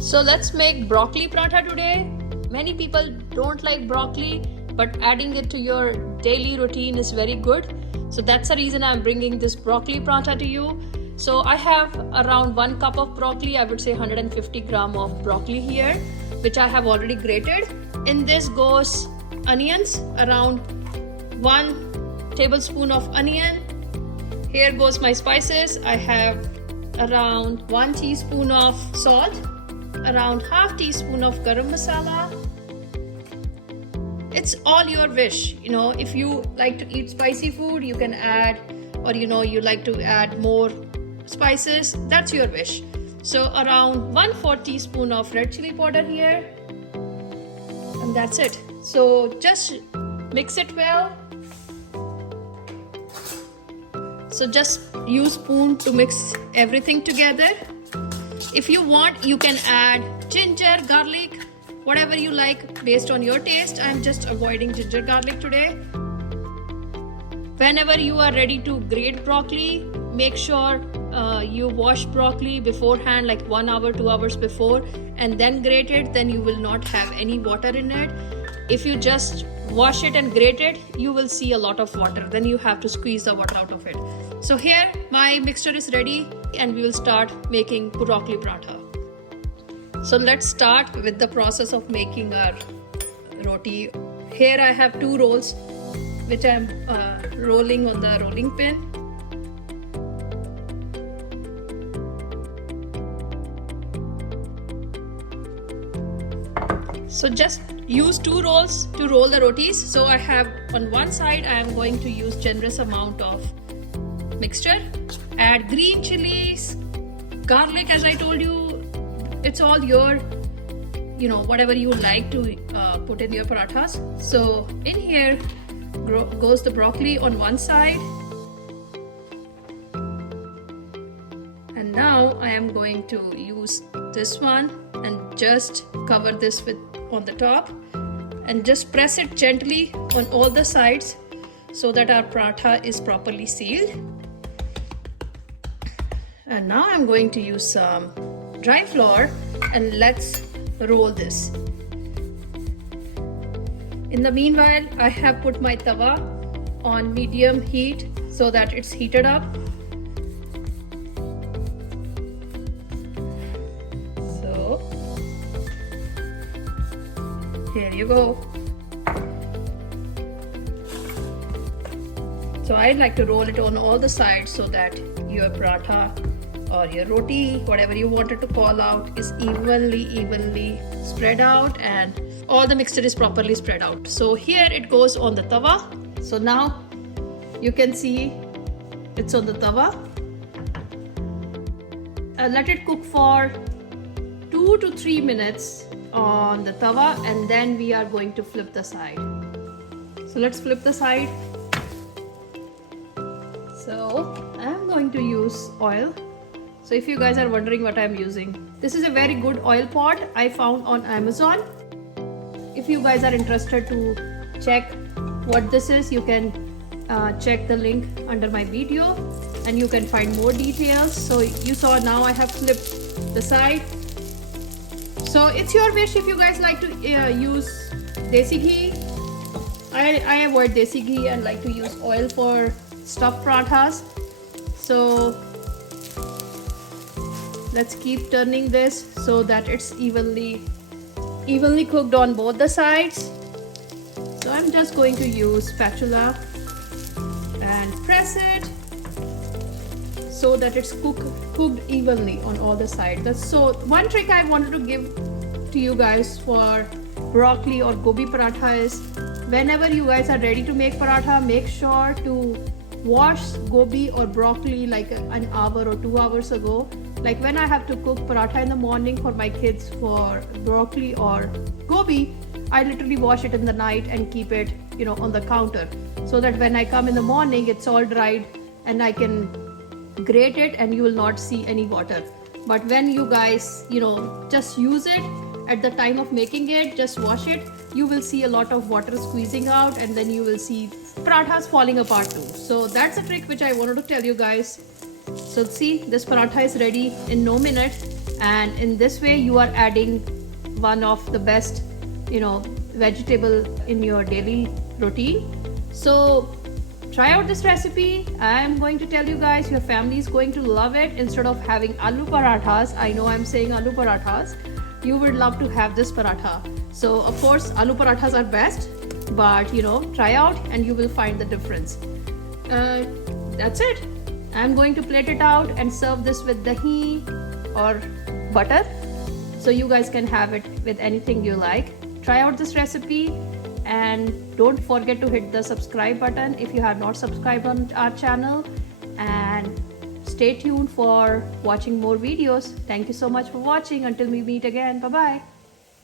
So let's make broccoli paratha today. Many people don't like broccoli, but adding it to your daily routine is very good. So that's the reason I'm bringing this broccoli paratha to you. So I have around 1 cup of broccoli, I would say 150 gram of broccoli here, which I have already grated. In this goes onions, around 1 tablespoon of onion. Here goes my spices. I have around 1 teaspoon of salt, around half teaspoon of garam masala. It's all your wish. If you like to eat spicy food, you can add, or you like to add more spices, that's your wish. So around 1/4 teaspoon of red chili powder here, and that's it. So just mix it well. So just use spoon to mix everything together. If you want, you can add ginger, garlic, whatever you like based on your taste. I'm just avoiding ginger garlic today. Whenever you are ready to grate broccoli, make sure you wash broccoli beforehand, like 1 hour, 2 hours before, and then grate it. Then you will not have any water in it. If you just wash it and grate it, you will see a lot of water. Then you have to squeeze the water out of it. So here my mixture is ready, and we will start making broccoli paratha. So let's start with the process of making our roti. Here I have 2 rolls, which I'm rolling on the rolling pin. So just use 2 rolls to roll the rotis. So I have on one side, I am going to use generous amount of mixture. Add green chilies, garlic, as I told you. It's all your, whatever you like to put in your parathas. So in here goes the broccoli on one side. And now I am going to use this one and just cover this on the top, and just press it gently on all the sides so that our paratha is properly sealed. And now I'm going to use some dry flour, and let's roll this. In the meanwhile, I have put my tawa on medium heat so that it's heated up. So here you go. So I like to roll it on all the sides so that your paratha or your roti, whatever you wanted to call out, is evenly spread out, and all the mixture is properly spread out. So here it goes on the tawa. So now you can see it's on the tawa. Let it cook for 2 to 3 minutes on the tawa, and then we are going to flip the side. So let's flip the side. So I'm going to use oil. So if you guys are wondering what I'm using, this is a very good oil pot I found on Amazon. If you guys are interested to check what this is, you can check the link under my video, and you can find more details. So you saw now I have flipped the side. So it's your wish if you guys like to use desi ghee. I avoid desi ghee and like to use oil for stuffed parathas. So let's keep turning this so that it's evenly cooked on both the sides. So I'm just going to use spatula and press it so that it's cooked evenly on all the sides. So one trick I wanted to give to you guys for broccoli or gobi paratha is, whenever you guys are ready to make paratha, make sure to wash gobi or broccoli like an hour or 2 hours ago. Like when I have to cook paratha in the morning for my kids for broccoli or gobi, I literally wash it in the night and keep it, on the counter, so that when I come in the morning, it's all dried and I can grate it and you will not see any water. But when you guys, just use it at the time of making it, just wash it, you will see a lot of water squeezing out, and then you will see parathas falling apart too. So that's a trick which I wanted to tell you guys. So see, this paratha is ready in no minute. and in this way you are adding one of the best, vegetable in your daily routine. So try out this recipe. I am going to tell you guys, your family is going to love it. Instead of having aloo parathas, I know I'm saying aloo parathas, you would love to have this paratha. So of course aloo parathas are best, but try out and you will find the difference. That's it. I'm going to plate it out and serve this with dahi or butter, so you guys can have it with anything you like. Try out this recipe and don't forget to hit the subscribe button if you have not subscribed on our channel, and stay tuned for watching more videos. Thank you so much for watching. Until we meet again, bye bye.